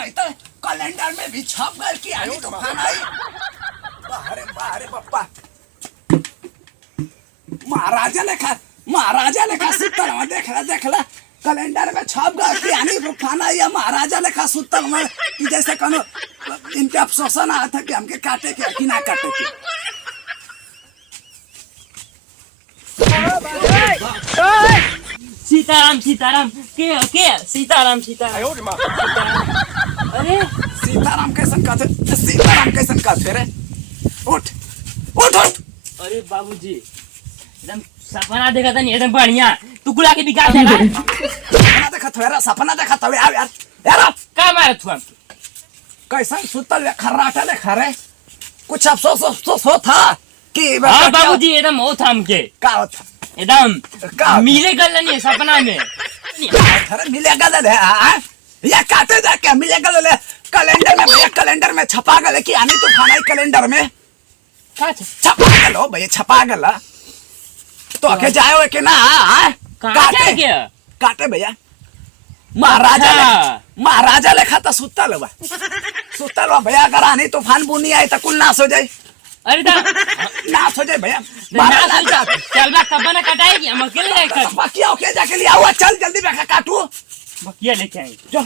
नहीं तो कैलेंडर में भी छप गए कि आनी तूफान आई। बाहरे बाहरे पप्पा महाराजा लेखा सुतल में देखला कैलेंडर में छप गए कि आनी तूफान आई। महाराजा लेखा सुतल में कि जैसे कनो इनके अफसोसन आया था कि हमके काटे के कि ना काटे के। सीताराम के सीताराम अरे सीताराम कैसन कहते रे? उठ। अरे बाबूजी एकदम सपना देखा था नहीं एकदम बढ़िया तू गुला के बिगाड़ देला। सपना देखा था यार का मारे तू हम कैसन सुतल खर्राटा ले खरे कुछ अफसोस हो था कि हां बाबूजी एकदम हो था हमके का होता एकदम मिले गल नहीं सपना में अरे मिलेगा ले या काटे जाके मिलेगा ले कैलेंडर में छपा गए कि आनी तूफान आई। कैलेंडर में का छपा गलो भैया छपा गला तो आके जाए कि ना काटे भैया महाराजा लेखा तो सुतल भैया अगर आनी तूफान बुनी आई तो कुल नाश हो जाए। अरे नाश हो जाए भैया चल बा कब ना कटाएगी हम अकेले जाए बकिया ओके जाके ले आओ चल जल्दी बेखा काटू बकिया लेके आए जो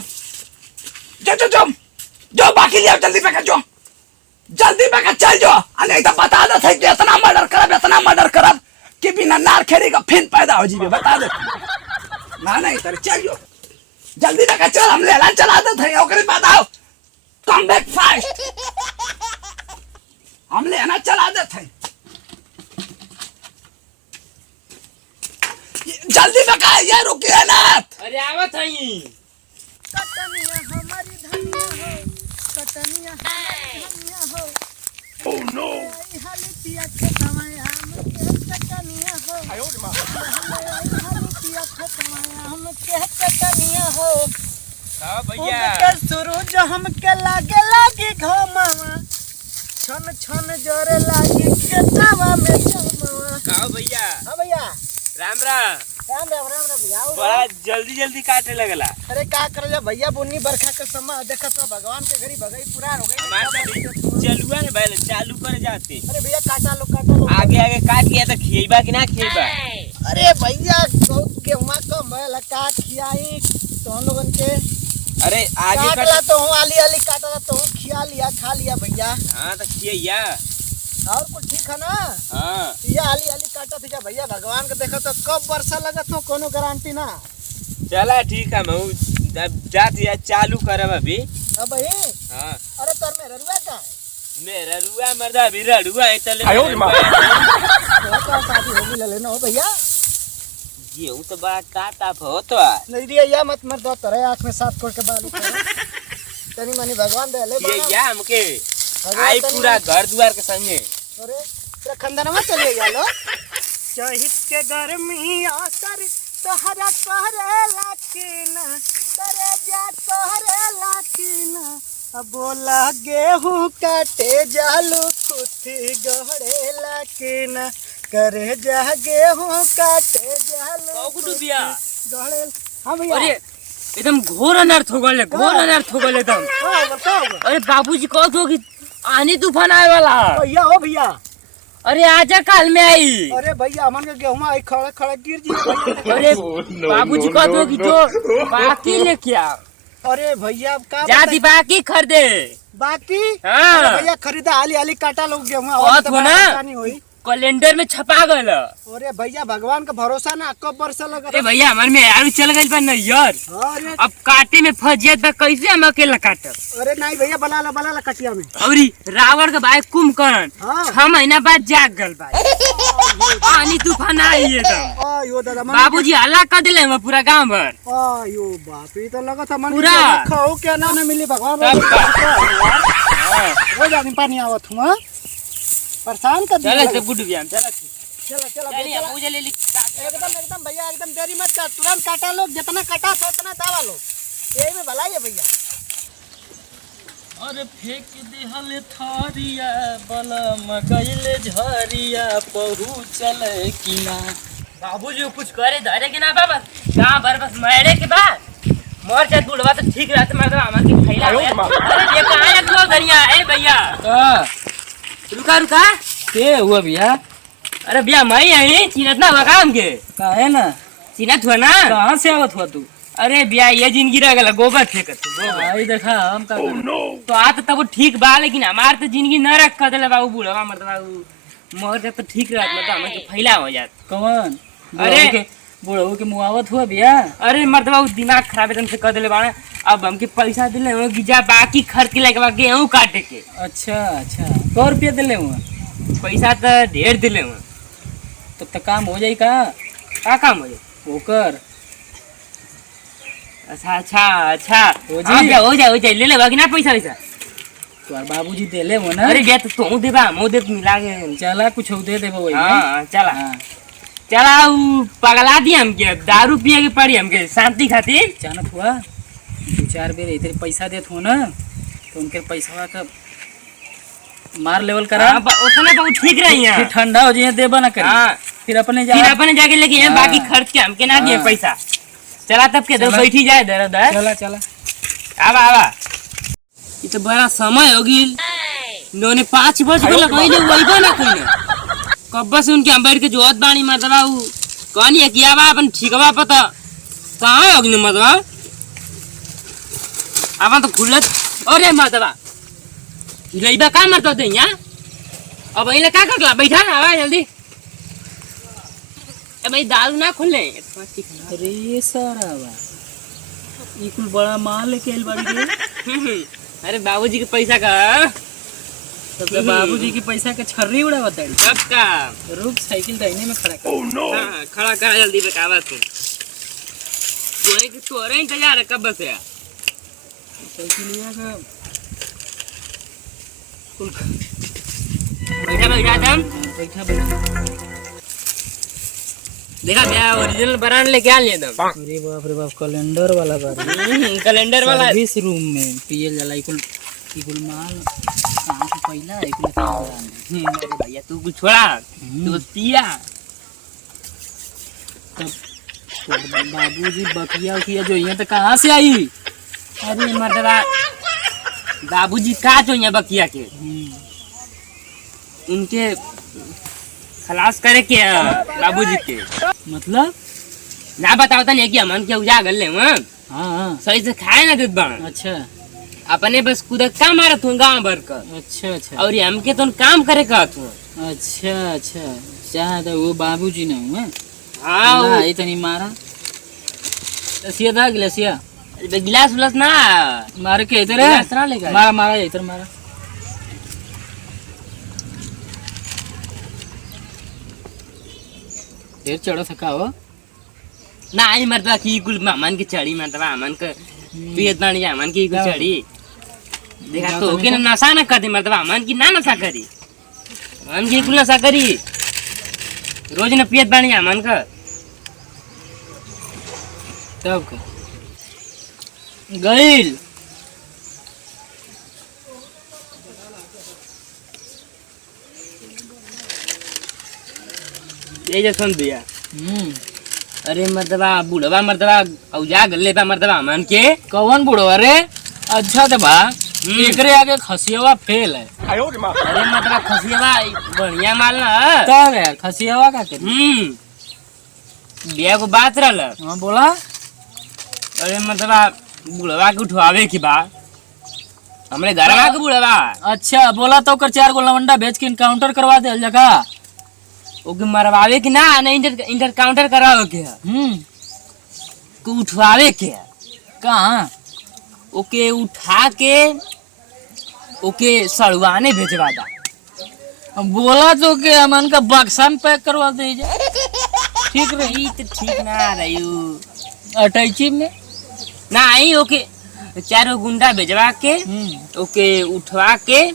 बाकी ले आओ जल्दी बेखा जल्दी बेखा चल जो नहीं तो बता दे कि इतना मर्डर करब कि बिना नार खेड़ी का फिन पैदा हो जीवे बता दे ना नहीं तेरे चल जो जल्दी बेखा चल हम लेला चला दे थे ओकरे बताओ कम बैक फास्ट हम लेना चला दे थे जल्दी बेखा ये रुकिए ना। अरे आवत हई कटनिया हमारी धनिया हो कटनिया हमारी धनिया हो। ओह नो हाली पिया के कमाया हम के कटनिया हो हाली पिया के कमाया हम के कटनिया हो। हां भैया के शुरू जो हम के लागे घमावा छन जोरे लागे खेतवा में जमावा। का भैया हां भैया राम भैया बड़ा जल्दी काटे लगला। अरे का कर जा भैया बुन्नी बरखा के समय देखा तो भगवान के घरी भगई पूरा हो गई हमारे चलुआ ने पहले चालू कर जाते। अरे भैया काटा लो आगे काट लिया तो खिएबा कि ना खिएबा? अरे भैया गेहुआ का मैल का खियाई तो लोगन के अरे आगे काटला तो हूं आली काटला तो हूं खा लिया भैया। हां तो खिएया और कुछ ठीक है ना? हां ये आली काटा थी भैया भगवान के देखो तो कब वर्षा लगत हो कोनो गारंटी ना। चला ठीक है मैं जात या चालू करब अभी। अब भाई हां अरे तोर में ररुआ का मेरा रुआ मर्दा भी रडुआ है तले तो शादी हो गई ले ना भैया ये वो तो बड़ा टाटा होतो नहीं दिया या मत मर दो तेरे आंख में 7 करोड़ के बाल तनी मनी भगवान दे ले ये या हमके आई पूरा घर द्वार के संगे। अरे तेरा खानदान में चले गया लो चहित के गर्मी आकर तोहरा कहरे लाकिना तेरे जा कहरे लाकिना अब बोला गेहूं काटे जालू कुथी गहरे लाकिना करे जा गेहूं काटे जालू गुडुबिया गहरे। हां भैया अरे एकदम घोर अनर्थ हो गले एकदम। हां बताओ अरे बाबूजी कह दो कि आनी तूफान आए वाला भैया हो भैया। अरे आजा काल में आई। अरे भैया हमन के गेहूं आई खड़े गिर जी। अरे बाबूजी कह दो कि जो बाकी लेके आ। अरे भैया का जाती बाकी खरीदे बाकी हाँ। भैया खरीदा आली काटा लोग गेहूं बहुत हो ना नहीं हुई कैलेंडर में छपा गल। अरे भैया भगवान का भरोसा ना कब वर्षा लगा। अरे भैया हमारे में यार चल गई बा यार अरे अब काटे में फजियत बा कैसे हम अकेला काटब। अरे नहीं भैया बना ला कटिया में। अरे रावण का भाई कुंभकर्ण हाँ। 6 महीना बाद जाग गल भाई पानी तूफान आई एकदम। आयो दादा बाबूजी हल्ला कर दिले हम पूरा गांव भर। आयो बाप रे तो लगा था मन पूरा खाओ क्या ना मिली भगवान रोज आदमी पानी आवत हुआ परेशान कर चल से गुड व्यायाम चल चलो चलिए मुझे ले ली एकदम भैया एकदम देरी मत कर तुरंत काटा लोग जितना काटा तो उतना दावा लो यही में भलाई है भैया। अरे फेंक दिहल थारिया बलम गइले झरिया पहु चले कि ना। बाबूजी कुछ करे धरे कि ना बाबा गांव भर बस मेरे के बाद मोर से बुढ़वा तो ठीक रहते मर्दवा हमार के फैला हो अरे ये कहां है तू धनिया ए भैया रुका रुका के हुआ भैया? अरे भैया मैं यही चिन्हत ना काम के का है ना? चिन्हत हुआ ना कहाँ से आवत हुआ तू? अरे भैया ये जिंदगी रह गला गोबर फेंकत आई देखा हम का तो आ तो ठीक बा लेकिन हमार तो जिंदगी न रख कर देले बाबू बुढ़वा मर्दवा मोर से तो ठीक रहत मतलब हमें के फैला हो जात कौन? अरे बुढ़ऊ के मुआवत हुआ भैया? अरे मर्दवा दिमाग खराब एकदम से कर देले बाड़े अब हमके पैसा दिले हो कि जा बाकी खर्च के लेके गेहूं काटे के। अच्छा अच्छा 100 रुपया दिले हुआ? पैसा तो ढेर दिले हो तो काम हो जाई का? का काम हो जाए ओकर अच्छा अच्छा अच्छा हो जाई? हो जाए ले ले बाकी ना पैसा वैसा तोर बाबूजी देले हो ना? अरे भैया तो तू देबा हम दे मिला के चला कुछ दे देबो वही। हां चला हाँ। चला उ पगला दी हमके दारू पिए के पड़ी हमके शांति खातिर जानत हुआ 2-4 बेर इधर पैसा देत हो ना तो उनके पैसा का मार लेवल करा उतना बहुत ठीक रही है फिर ठंडा हो जाए देबा ना करी। हाँ फिर अपने जाके लेके हाँ। बाकी खर्च के हमके ना दिए हाँ। पैसा चला तब के चला। बैठी जाए दर दर चला चला आवा आवा ये तो बड़ा समय हो गई नौने 5 बज गए लगइले वइबा ना कइले कब्बा से उनके हम बैठ के जोत बाणी मतवा उ कहनी है कि आवा अपन ठीकवा पता कहां है अग्नि मतवा आवा तो खुलत अरे मतवा लइबा का मरतो दे यहां अब इले का करला बैठा आवा जल्दी ए भाई दारू ना खोले अरे सारा बा ई कुल बड़ा माल लेके आइल बाड़ी के। अरे बाबूजी के पैसा का तब तो बाबूजी की पैसा के छर्री उड़ावत है। कब का रुक साइकिल दाहिने में खड़ा कर। हाँ, खड़ा करा जल्दी बेकावा तू तोरे इंतजार है कब से साइकिल का कुल बैठा बैठा तुम बैठा बैठा। देखा क्या ओरिजिनल ब्रांड लेके आ लिए तुम अरे बाप रे बाप कैलेंडर वाला बाड़ी कैलेंडर वाला सर्विस रूम में पीएल जाला इकुल माल कहां के पहिला इकुल अरे भैया तू कुछ छोड़ा तू पिया तब बाबूजी बकिया उकिया जो यहाँ तो कहाँ से आई? अरे मर्दवा बाबूजी का जो यहाँ बकिया के उनके खलास करे के बाबूजी के मतलब ना बताओ नहीं कि हमन के उजागर ले हाँ हाँ सही से खाए ना देत बा अच्छा अपने बस कुदा का मारत हूँ गाँव भर का अच्छा अच्छा और हमके तो काम करे कहत हूँ अच्छा अच्छा चाहे तो वो बाबूजी ने हुआ हाँ ना इतनी मारा सिया था गिलासिया गिलास उलास ना मारे के इधर गिलास ना लेकर मारा मारा इधर मारा ढेर चढ़ा सका हो ना आई मर्दवा की कुल मन के चढ़ी मर्दवा मन के पियत ना नहीं मन की कुल चढ़ी देखा तो के नशा ना कर दे मर्दवा मन की ना नशा करी मन की कुल नशा करी रोज न पियत बानी मन का तब का गइल ये जो सुन दिया अरे मर्दवा बुढ़वा मर्दवा औजा गले बा मर्दवा मन के कौन बुढ़वा रे? अच्छा तो बा एकरे आगे खसियावा फेल है। अरे मर्दवा खसियावा बढ़िया माल ना तब यार खसियावा का करे बिया को बात रहल हाँ बोला अरे मर्दवा बुढ़वा के उठवावे की बा हमरे घर के बुढ़वा अच्छा बोला तो कर 4 गो लवंडा भेज के इनकाउंटर करवा दे जगह ओके मरवावे के ना इंटर काउंटर करावे के को उठवावे के कहाँ ओके उठा के ओके सड़वाने भेजवा दा बोला तो के अमन का बक्सा में पैक करवा दे ठीक रही तो ठीक ना रही अटैची में ना आई ओके 4 गुंडा भेजवा के ओके उठवा के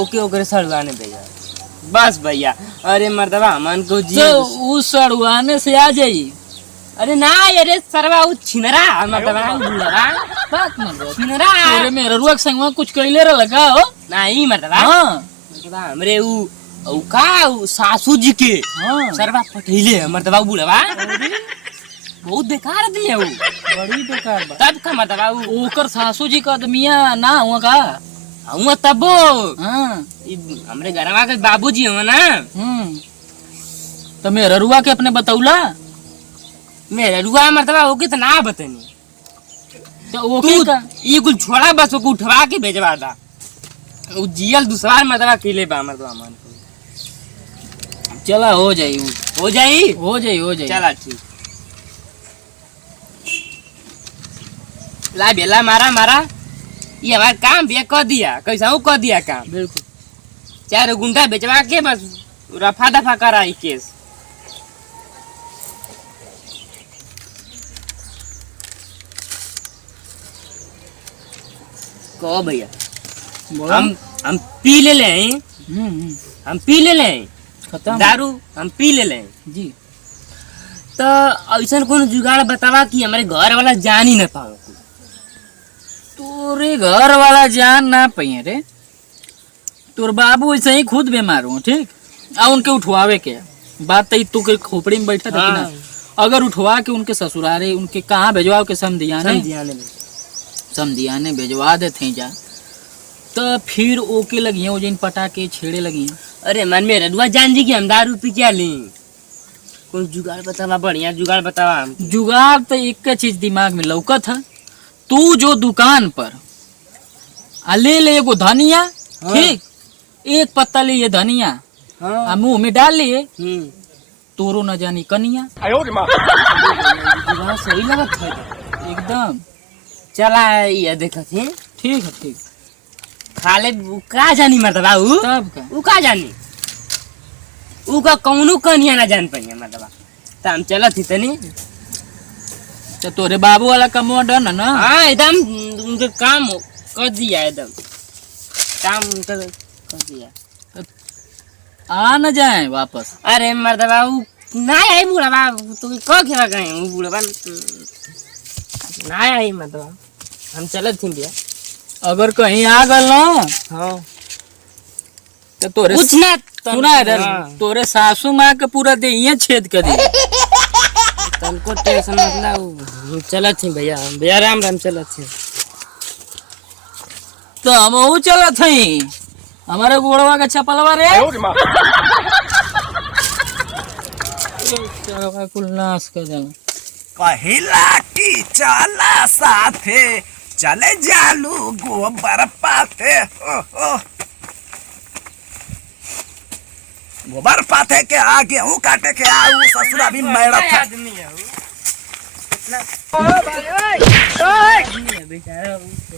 ओके ओकरे सड़वाने भेजवा बस भैया अरे मर्दवा मन को जी तो उस सड़वाने से आ जाई अरे ना अरे सरवा उ छिनरा मर्दवा बुलवा बात मत छिनरा अरे मेरे रुआ संग में कुछ कइले रे लगा हो नहीं मर्दवा हां मर्दवा हमरे उ का सासू जी के हां सरवा पठैले मर्दवा बुलवा बहुत बेकार आदमी है वो बड़ी बेकार बा। तब का मतलब उ ओकर सासू जी का आदमिया ना हुआ का। हुआ तबो हाँ हमरे घरवा के बाबूजी हुआ ना। तो मेरा रुआ के अपने बतौला मेरे रुआ मतलब ओके तो ना बतनी तो ओके का ये कुल छोड़ा बस ओके उठवा के भेजवा दा। उ जियल दूसरा मतलब किले बा मतलब मन चला हो जाई हो जाई हो जाई चला ठीक ला बेला मारा मारा ये हमारा काम भी कर दिया कैसा हूँ कर दिया काम बिल्कुल। 4 गुंडा बेचवा के बस रफा दफा कराई केस। कहो भैया हम पी ले लें हम पी ले लें खत्म दारू हम पी ले लें जी। तो ऐसा कौन जुगाड़ बतावा कि हमारे घर वाला जान ही न पाओ। तोरे घर वाला जान ना पाइए रे। तोर बाबू ऐसे ही खुद बीमार हो ठीक आ उनके उठवावे के बात तो तू के खोपड़ी में बैठा था कि ना। अगर उठवा के उनके ससुरारे उनके कहाँ भेजवाओ के समधियाने भेजवा देते जा तो फिर ओके लगी वो जिन पटा के छेड़े लगी। अरे मन में रडुआ जान जी की हम दारू पी क्या ली कौन जुगाड़ बतावा बढ़िया जुगाड़ बतावा। जुगाड़ तो एक चीज दिमाग में लौकत है। तू जो दुकान पर ले ले एगो धनिया ठीक एक पत्ता ले ये धनिया मुंह में डाल लिए तोरो न जानी कनिया। जुगाड़ सही लगत है एकदम। चला ये देखत है ठीक है ठीक खाले उ का जानी मतलब उ तब का उ का जानी उ का कौनो कनिया ना जान पाई मतलब त हम चलत ही तनी तो तोरे बाबू वाला कमवा डन ना। हाँ एकदम उनके काम कर दिया एकदम काम उनका कर दिया। आ न जाए वापस। अरे मर्दबा उ ना आई बुढ़वा तू को खेला गए उ बुढ़वा ना आई मर्दबा हम चलत थी भैया। अगर कहीं आ गल ना हाँ तो तोरे कुछ ना सुना इधर तोरे सासू माँ के पूरा देहिया छेद कर दी। तुमको टेंशन मतलब चलत थी भैया भैया राम राम चलत थी। तो हम चलत हई हमारे गोड़वा का चपलवा रे कुल नाश कर देना। कहिला की चला साथे चले जालू गोबर पाथे गोबर पाथे के आ गेहूं काटे के आ उ ससुरा भी मैड़ा था।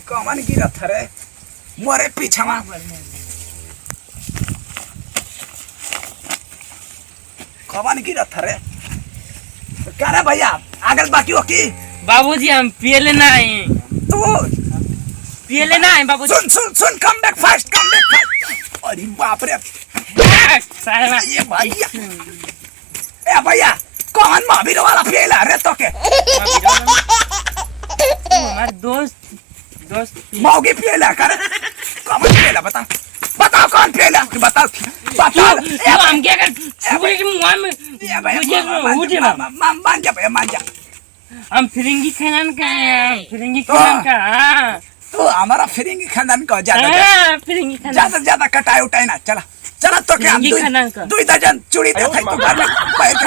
कमन गिरत रे मोरे पीछा कमन गिरत रे क्या रे भैया आगल बाकी हो की बाबूजी हम पिए लेना है तू पिए लेना है बाबूजी। सुन सुन सुन कम बैक फास्ट अरे बाप रे साला ये भैया ए भैया कौन महावीर वाला पिएला रे तो के हमारे दोस्त मौगी पिएला कर कौन पिएला बता बताओ कौन पिएला बताओ बताओ ए हम क्या कर छुरी के मुंह में ये भैया मुझे उठे ना मान जा भैया मान जा हम फिरंगी खानदान का हैं फिरंगी खानदान का हाँ तो हमारा फिरंगी खानदान का ज्यादा फिरंगी खानदान ज्यादा कटाई उठाई ना चला चला तो क्या फिरंगी खानदान का 2 दर्जन चूड़ी दे थाई तू घर में पैर के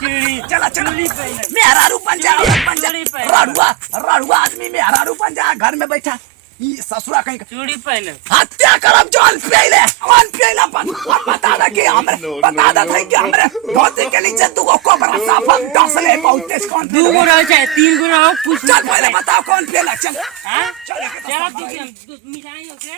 चूड़ी चला चला चूड़ी पहने मेरा रूपन जा चूड़ी पहने राडुआ आदमी मेरा रूपन जा घर में बैठा ये ससुरा कहीं चूड़ी पहने हत्या करब जौन पियला बता दा कि हमरे बता दा कि हमरे धोती के नीचे दुगो कोबरा साफा डसले बहुत तेज कौन 2 गो रह जाए 3 गो रहो कुछ चल पहले बताओ कौन पियला चल हां चल चलो मिलाई ओके